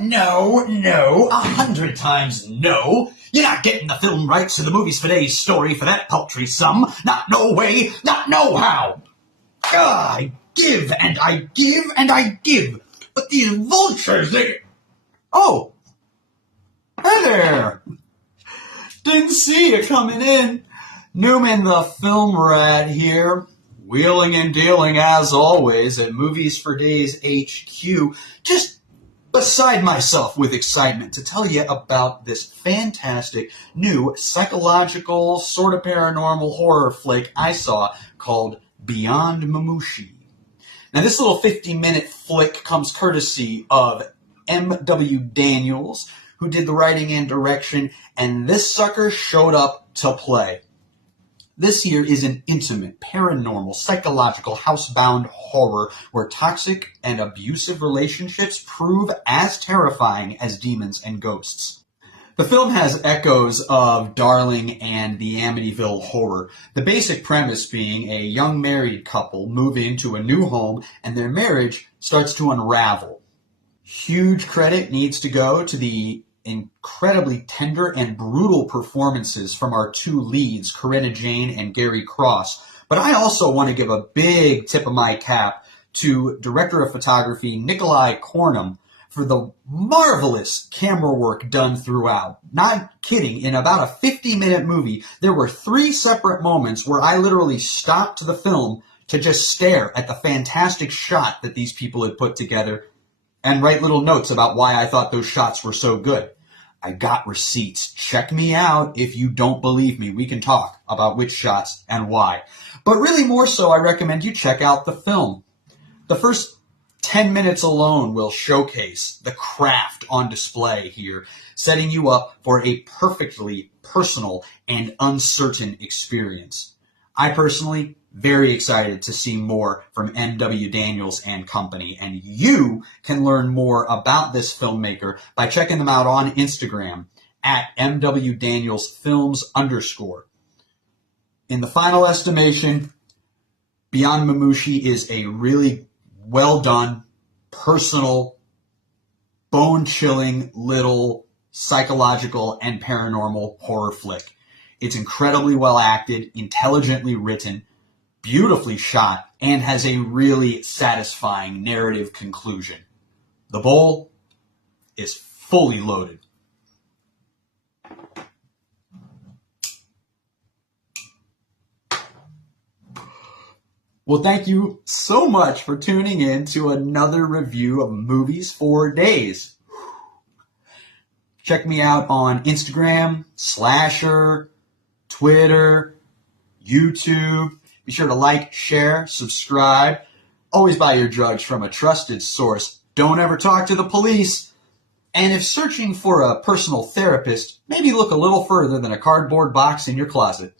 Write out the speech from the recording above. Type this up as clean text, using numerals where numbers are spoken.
no, 100 times no. You're not getting the film rights to the Movies for Days story for that paltry sum. Not no way, not no how. I give and I give and I give. But these vultures, they... Oh! Hey there! Didn't see you coming in. Newman the Film Rat here. Wheeling and dealing as always at Movies for Days HQ. Just beside myself with excitement to tell you about this fantastic new psychological sort of paranormal horror flick I saw called Beyond Mamushi. Now this little 50-minute flick comes courtesy of M.W. Daniels, who did the writing and direction, and this sucker showed up to play. This here is an intimate, paranormal, psychological, housebound horror where toxic and abusive relationships prove as terrifying as demons and ghosts. The film has echoes of Darling and the Amityville Horror, the basic premise being a young married couple move into a new home and their marriage starts to unravel. Huge credit needs to go to the incredibly tender and brutal performances from our two leads, Corina, Jayne, and Gary Cross. But I also want to give a big tip of my cap to director of photography Nikolai Kornum for the marvelous camera work done throughout. Not kidding, in about a 50-minute movie, there were 3 separate moments where I literally stopped the film to just stare at the fantastic shot that these people had put together and write little notes about why I thought those shots were so good. I got receipts. Check me out if you don't believe me. We can talk about which shots and why. But really more so, I recommend you check out the film. The first 10 minutes alone will showcase the craft on display here, setting you up for a perfectly personal and uncertain experience. I personally very excited to see more from M.W. Daniels and company, and you can learn more about this filmmaker by checking them out on Instagram at MWDanielsFilms_. In the final estimation, Beyond Mamushi is a really well done, personal, bone-chilling little psychological and paranormal horror flick. It's incredibly well acted, intelligently written, beautifully shot, and has a really satisfying narrative conclusion. The bowl is fully loaded. Well, thank you so much for tuning in to another review of Movies for Days. Check me out on Instagram, Slasher, Twitter, YouTube. Be sure to like, share, subscribe. Always buy your drugs from a trusted source. Don't ever talk to the police. And if searching for a personal therapist, maybe look a little further than a cardboard box in your closet.